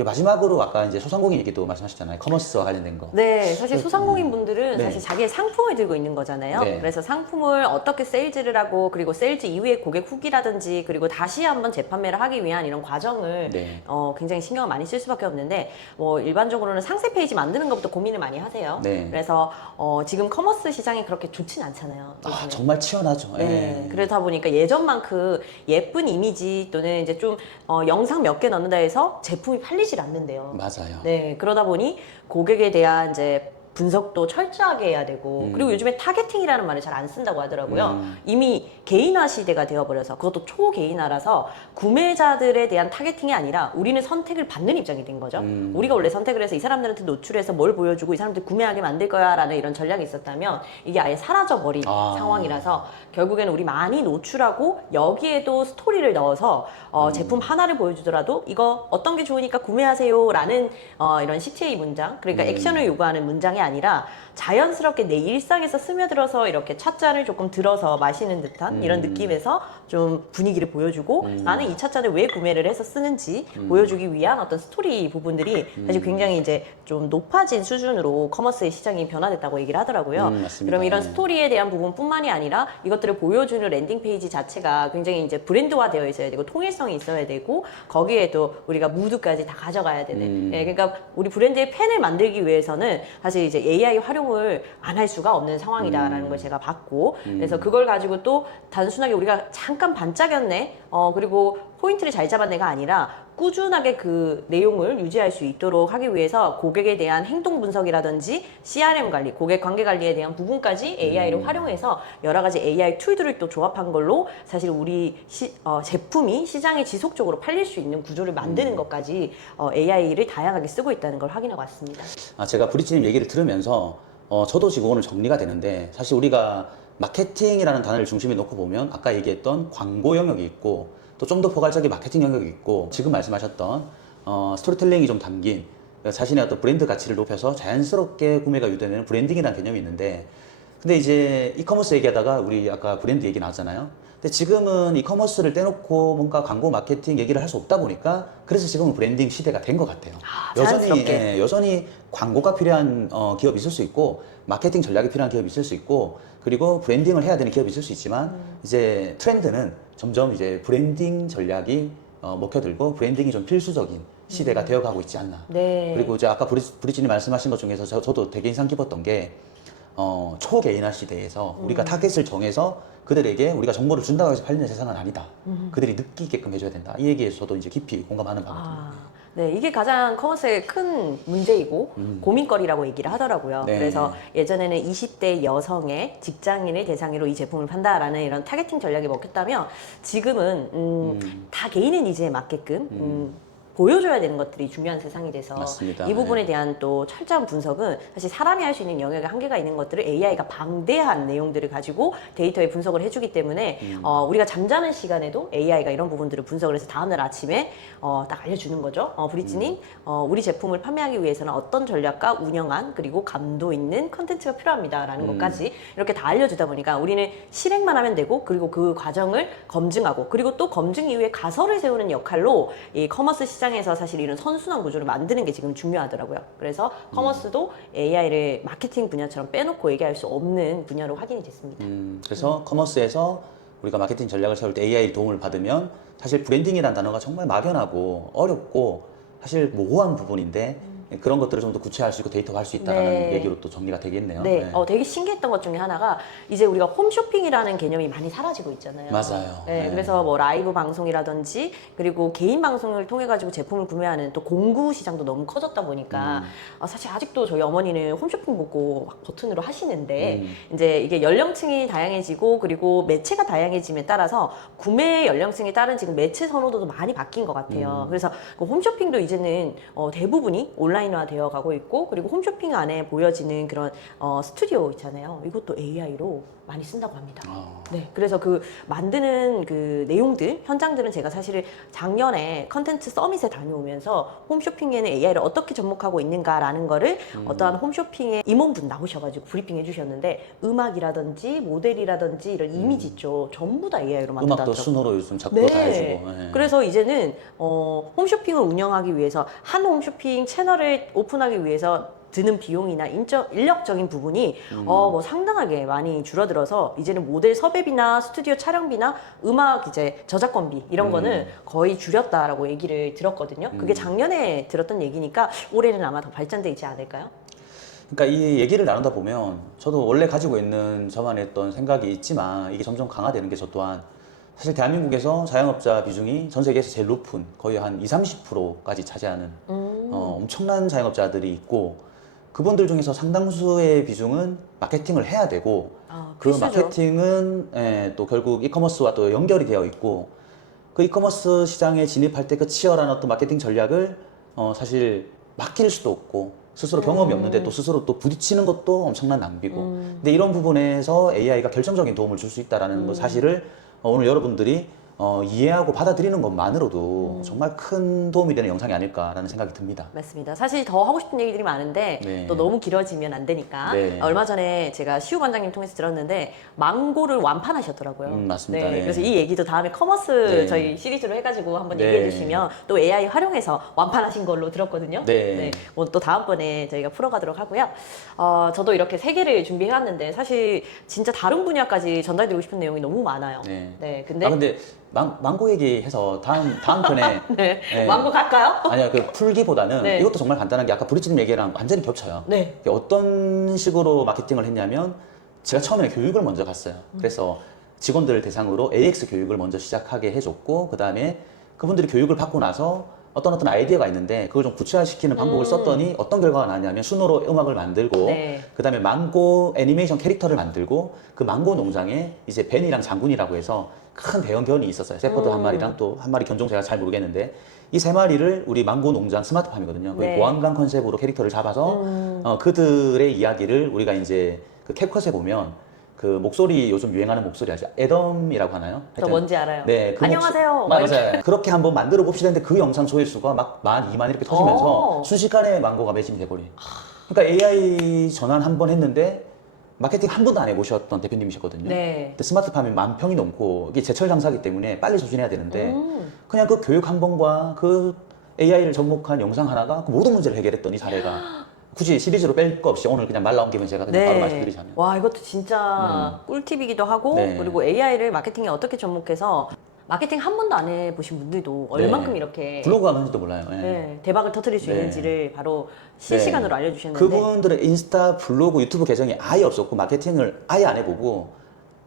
그리고 마지막으로 아까 이제 소상공인 얘기도 말씀하셨잖아요. 커머스와 관련된 거. 네, 사실 소상공인 분들은 네. 사실 자기의 상품을 들고 있는 거잖아요. 네. 그래서 상품을 어떻게 세일즈를 하고 그리고 세일즈 이후에 고객 후기라든지 그리고 다시 한번 재판매를 하기 위한 이런 과정을 네. 굉장히 신경을 많이 쓸 수밖에 없는데 뭐 일반적으로는 상세 페이지 만드는 것부터 고민을 많이 하세요. 네. 그래서 지금 커머스 시장이 그렇게 좋진 않잖아요. 아, 요즘에. 정말 치열하죠. 네, 예. 그러다 보니까 예전만큼 예쁜 이미지 또는 이제 좀 영상 몇 개 넣는다 해서 제품이 팔리질 않는데요. 맞아요. 네, 그러다 보니 고객에 대한 이제 분석도 철저하게 해야 되고 그리고 요즘에 타겟팅이라는 말을 잘 안 쓴다고 하더라고요. 이미 개인화 시대가 되어버려서 그것도 초개인화라서 구매자들에 대한 타겟팅이 아니라 우리는 선택을 받는 입장이 된 거죠. 우리가 원래 선택을 해서 이 사람들한테 노출해서 뭘 보여주고 이 사람들 구매하게 만들 거야 라는 이런 전략이 있었다면 이게 아예 사라져버린 상황이라서 결국에는 우리 많이 노출하고 여기에도 스토리를 넣어서 제품 하나를 보여주더라도 이거 어떤 게 좋으니까 구매하세요 라는 이런 CTA 문장 그러니까 액션을 요구하는 문장이 아니라 자연스럽게 내 일상에서 스며들어서 이렇게 찻잔을 조금 들어서 마시는 듯한 이런 느낌에서 좀 분위기를 보여주고 나는 이 찻잔을 왜 구매를 해서 쓰는지 보여주기 위한 어떤 스토리 부분들이 사실 굉장히 이제 좀 높아진 수준으로 커머스의 시장이 변화됐다고 얘기를 하더라고요. 맞습니다. 그럼 이런 스토리에 대한 부분뿐만이 아니라 이것들을 보여주는 랜딩 페이지 자체가 굉장히 이제 브랜드화 되어 있어야 되고 통일성이 있어야 되고 거기에도 우리가 무드까지 다 가져가야 되는. 예, 그러니까 우리 브랜드의 팬을 만들기 위해서는 사실 이제 AI 활용을 안 할 수가 없는 상황이다라는 걸 제가 봤고 그래서 그걸 가지고 또 단순하게 우리가 잠깐 반짝였네 그리고 포인트를 잘 잡아내가 아니라 꾸준하게 그 내용을 유지할 수 있도록 하기 위해서 고객에 대한 행동 분석이라든지 CRM 관리, 고객 관계 관리에 대한 부분까지 AI를 활용해서 여러 가지 AI 툴들을 또 조합한 걸로 사실 우리 제품이 시장에 지속적으로 팔릴 수 있는 구조를 만드는 것까지 AI를 다양하게 쓰고 있다는 걸 확인하고 왔습니다. 제가 브릿지님 얘기를 들으면서 저도 지금 오늘 정리가 되는데 사실 우리가 마케팅이라는 단어를 중심에 놓고 보면 아까 얘기했던 광고 영역이 있고 또 좀 더 포괄적인 마케팅 영역이 있고 지금 말씀하셨던 스토리텔링이 좀 담긴 자신의 어떤 브랜드 가치를 높여서 자연스럽게 구매가 유도되는 브랜딩이라는 개념이 있는데 근데 이제 이커머스 얘기하다가 우리 아까 브랜드 얘기 나왔잖아요. 근데 지금은 이커머스를 떼놓고 뭔가 광고 마케팅 얘기를 할 수 없다 보니까 그래서 지금은 브랜딩 시대가 된 것 같아요. 자연스럽게. 여전히 광고가 필요한 기업이 있을 수 있고 마케팅 전략이 필요한 기업이 있을 수 있고 그리고 브랜딩을 해야 되는 기업이 있을 수 있지만 이제 트렌드는 점점 이제 브랜딩 전략이 먹혀들고 브랜딩이 좀 필수적인 시대가 되어가고 있지 않나. 네. 그리고 이제 아까 브리지님 말씀하신 것 중에서 저도 되게 인상 깊었던 게 초개인화 시대에서 우리가 타겟을 정해서 그들에게 우리가 정보를 준다고 해서 팔리는 세상은 아니다. 그들이 느끼게끔 해줘야 된다. 이 얘기에 저도 이제 깊이 공감하는 바거든요. 네, 이게 가장 커머스의 큰 문제이고 고민거리라고 얘기를 하더라고요. 네. 그래서 예전에는 20대 여성의 직장인을 대상으로 이 제품을 판다라는 이런 타겟팅 전략이 먹혔다면 지금은 다 개인의 니즈에 맞게끔 보여줘야 되는 것들이 중요한 세상이 돼서 맞습니다. 이 부분에 네. 대한 또 철저한 분석은 사실 사람이 할 수 있는 영역에 한계가 있는 것들을 AI가 방대한 내용들을 가지고 데이터에 분석을 해주기 때문에 우리가 잠자는 시간에도 AI가 이런 부분들을 분석을 해서 다음날 아침에 딱 알려주는 거죠. 브리지님, 우리 제품을 판매하기 위해서는 어떤 전략과 운영안 그리고 감도 있는 컨텐츠가 필요합니다라는 것까지 이렇게 다 알려주다 보니까 우리는 실행만 하면 되고 그리고 그 과정을 검증하고 그리고 또 검증 이후에 가설을 세우는 역할로 이 커머스 시장에서 사실 이런 선순환 구조를 만드는 게 지금 중요하더라고요. 그래서 커머스도 AI를 마케팅 분야처럼 빼놓고 얘기할 수 없는 분야로 확인이 됐습니다. 그래서 커머스에서 우리가 마케팅 전략을 세울 때 AI 도움을 받으면 사실 브랜딩이라는 단어가 정말 막연하고 어렵고 사실 모호한 부분인데 그런 것들을 좀 더 구체화할 수 있고 데이터화할 수 있다는 네. 얘기로 또 정리가 되겠네요. 네, 되게 신기했던 것 중에 하나가 이제 우리가 홈쇼핑이라는 개념이 많이 사라지고 있잖아요. 맞아요. 네, 네. 그래서 뭐 라이브 방송이라든지 그리고 개인 방송을 통해 가지고 제품을 구매하는 또 공구 시장도 너무 커졌다 보니까 사실 아직도 저희 어머니는 홈쇼핑 보고 막 버튼으로 하시는데 이제 이게 연령층이 다양해지고 그리고 매체가 다양해짐에 따라서 구매 연령층에 따른 지금 매체 선호도도 많이 바뀐 것 같아요. 그래서 그 홈쇼핑도 이제는 대부분이 온라인화 되어 가고 있고 그리고 홈쇼핑 안에 보여지는 그런 스튜디오 있잖아요. 이것도 AI로 많이 쓴다고 합니다. 아. 네, 그래서 그 만드는 그 내용들, 현장들은 제가 사실 작년에 컨텐츠 서밋에 다녀오면서 홈쇼핑에는 AI를 어떻게 접목하고 있는가라는 거를 어떠한 홈쇼핑의 임원분 나오셔가지고 브리핑 해주셨는데 음악이라든지 모델이라든지 이런 이미지 있죠. 전부 다 AI로 만든다. 음악도 순으로 요즘 작도 네. 다 해주고. 네. 그래서 이제는 홈쇼핑을 운영하기 위해서 한 홈쇼핑 채널을 오픈하기 위해서 드는 비용이나 인력적인 부분이 뭐 상당하게 많이 줄어들어서 이제는 모델 섭외비나 스튜디오 촬영비나 음악 이제 저작권비 이런 거는 거의 줄였다라고 얘기를 들었거든요. 그게 작년에 들었던 얘기니까 올해는 아마 더 발전되지 않을까요? 그러니까 이 얘기를 나누다 보면 저도 원래 가지고 있는 저만의 어떤 생각이 있지만 이게 점점 강화되는 게 저 또한 사실 대한민국에서 자영업자 비중이 전 세계에서 제일 높은 거의 한 20-30%까지 차지하는 엄청난 자영업자들이 있고 그분들 중에서 상당수의 비중은 마케팅을 해야 되고 그 필수죠. 마케팅은 또 결국 이커머스와 또 연결이 되어 있고 그 이커머스 시장에 진입할 때 그 치열한 어떤 마케팅 전략을 사실 맡길 수도 없고 스스로 경험이 없는데 또 스스로 또 부딪히는 것도 엄청난 낭비고 근데 이런 부분에서 AI가 결정적인 도움을 줄 수 있다는 거 사실을 오늘 여러분들이 이해하고 받아들이는 것만으로도 정말 큰 도움이 되는 영상이 아닐까라는 생각이 듭니다. 맞습니다. 사실 더 하고 싶은 얘기들이 많은데 네. 또 너무 길어지면 안 되니까 네. 얼마 전에 제가 시우 관장님 통해서 들었는데 망고를 완판하셨더라고요. 맞습니다. 네. 그래서 이 얘기도 다음에 커머스 네. 저희 시리즈로 해가지고 한번 네. 얘기해 주시면 또 AI 활용해서 완판하신 걸로 들었거든요. 네. 뭐 또 다음번에 저희가 풀어가도록 하고요. 저도 이렇게 세 개를 준비해왔는데 사실 진짜 다른 분야까지 전달드리고 싶은 내용이 너무 많아요. 네. 근데 근데 망고 얘기해서 다음 편에 네. 네. 망고 갈까요? 아니요 그 풀기보다는 네. 이것도 정말 간단한 게 아까 브리츠님 얘기랑 완전히 겹쳐요. 네. 이게 어떤 식으로 마케팅을 했냐면 제가 처음에는 교육을 먼저 갔어요. 그래서 직원들 대상으로 AX 교육을 먼저 시작하게 해줬고 그 다음에 그분들이 교육을 받고 나서 어떤 아이디어가 있는데 그걸 좀 구체화시키는 방법을 썼더니 어떤 결과가 나왔냐면 순으로 음악을 만들고 네. 그 다음에 망고 애니메이션 캐릭터를 만들고 그 망고 농장에 이제 벤이랑 장군이라고 해서 큰 대형 견이 있었어요. 세퍼드 한 마리랑 또 한 마리 견종 제가 잘 모르겠는데 이 세 마리를 우리 망고 농장 스마트팜이거든요. 거의 네. 보안관 컨셉으로 캐릭터를 잡아서 그들의 이야기를 우리가 이제 그 캡컷에 보면 그 목소리 요즘 유행하는 목소리 아시죠? 애덤이라고 하나요? 저 하여튼 뭔지 알아요. 네, 그 안녕하세요. 맞아요. 그렇게 한번 만들어 봅시다 했는데 그 영상 조회수가 막 1만, 2만 이렇게 터지면서 오. 순식간에 망고가 매진이 돼버린. 그러니까 AI 전환 한 번 했는데 마케팅 한 번도 안 해보셨던 대표님이셨거든요. 네. 근데 스마트팜이 1000평이 넘고 이게 제철 장사기 때문에 빨리 소진해야 되는데 그냥 그 교육 한 번과 그 AI를 접목한 영상 하나가 그 모든 문제를 해결했던 이 사례가 굳이 시리즈로 뺄 거 없이 오늘 그냥 말 나온 김에 제가 그냥 바로 말씀드리자면 와, 이것도 진짜 꿀팁이기도 하고, 네. 그리고 AI를 마케팅에 어떻게 접목해서 마케팅 한 번도 안 해보신 분들도 얼만큼 이렇게 블로그가 뭔지도 몰라요. 예. 네, 대박을 터뜨릴 수 네. 있는지를 바로 실시간으로 알려주셨는데. 그분들은 인스타, 블로그, 유튜브 계정이 아예 없었고 마케팅을 아예 안 해보고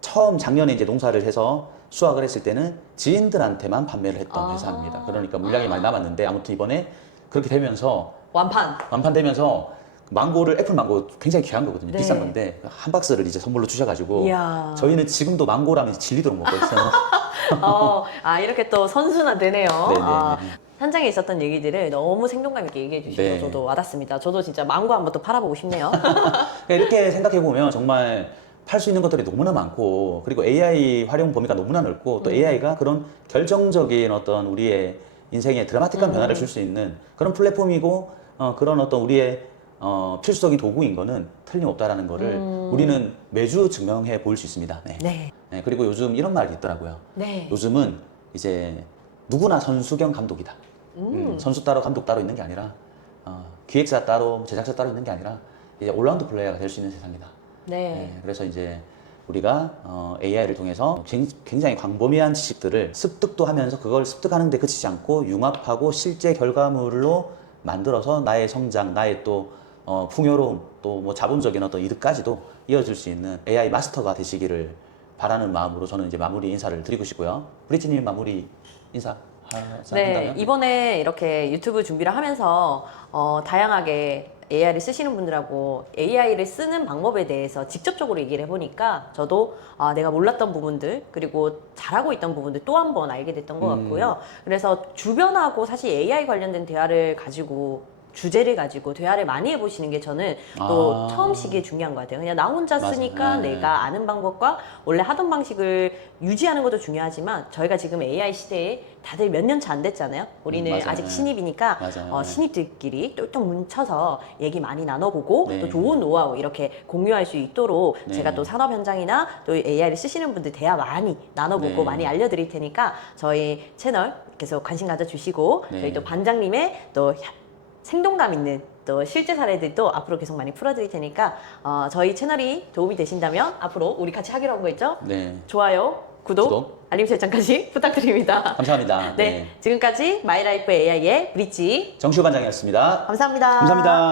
처음 작년에 이제 농사를 해서 수확을 했을 때는 지인들한테만 판매를 했던 회사입니다. 그러니까 물량이 많이 남았는데 아무튼 이번에 그렇게 되면서 완판되면서 망고를 애플 망고 굉장히 귀한 거거든요. 네. 비싼 건데 한 박스를 이제 선물로 주셔가지고 이야. 저희는 지금도 망고라면 질리도록 먹고 있어요. 이렇게 또 선순환 되네요. 네네네. 현장에 있었던 얘기들을 너무 생동감 있게 얘기해 주셔서 네. 저도 와닿습니다. 저도 진짜 망고 한번 또 팔아보고 싶네요. 그러니까 이렇게 생각해 보면 정말 팔 수 있는 것들이 너무나 많고 그리고 AI 활용 범위가 너무나 넓고 또 AI가 그런 결정적인 어떤 우리의 인생에 드라마틱한 변화를 줄 수 있는 그런 플랫폼이고 그런 어떤 우리의 필수적인 도구인 거는 틀림없다라는 거를 우리는 매주 증명해 보일 수 있습니다. 네. 네. 네, 그리고 요즘 이런 말이 있더라고요. 네. 요즘은 이제 누구나 선수 겸 감독이다. 선수 따로 감독 따로 있는 게 아니라 기획사 따로 제작자 따로 있는 게 아니라 이제 올라운드 플레이어가 될 수 있는 세상이다. 네. 그래서 이제 우리가 AI를 통해서 굉장히 광범위한 지식들을 습득도 하면서 그걸 습득하는 데 그치지 않고 융합하고 실제 결과물로 만들어서 나의 성장, 나의 또 풍요로움, 또 뭐 자본적인 어떤 이득까지도 이어질 수 있는 AI 마스터가 되시기를 바라는 마음으로 저는 이제 마무리 인사를 드리고 싶고요. 브리트님 마무리 인사 네, 한다면? 이번에 이렇게 유튜브 준비를 하면서 다양하게 AI를 쓰시는 분들하고 AI를 쓰는 방법에 대해서 직접적으로 얘기를 해보니까 저도 내가 몰랐던 부분들 그리고 잘하고 있던 부분들 또 한 번 알게 됐던 것 같고요. 그래서 주변하고 사실 AI 관련된 대화를 가지고 주제를 가지고 대화를 많이 해보시는 게 저는 또 처음 시기에 중요한 것 같아요. 그냥 나 혼자 맞아요. 쓰니까 네. 내가 아는 방법과 원래 하던 방식을 유지하는 것도 중요하지만 저희가 지금 AI 시대에 다들 몇 년 차 안 됐잖아요. 우리는 맞아요. 아직 신입이니까 맞아요. 신입들끼리 똘똘 뭉쳐서 얘기 많이 나눠보고 네. 또 좋은 노하우 이렇게 공유할 수 있도록 네. 제가 또 산업 현장이나 또 AI를 쓰시는 분들 대화 많이 나눠보고 네. 많이 알려드릴 테니까 저희 채널 계속 관심 가져주시고 네. 저희 또 반장님의 또 생동감 있는 또 실제 사례들도 앞으로 계속 많이 풀어드릴 테니까 저희 채널이 도움이 되신다면 앞으로 우리 같이 하기로 한 거 있죠? 네. 좋아요, 구독, 구독. 알림 설정까지 부탁드립니다. 감사합니다. 네, 지금까지 마이라이프 AI의 브릿지 정시우 반장이었습니다. 감사합니다. 감사합니다.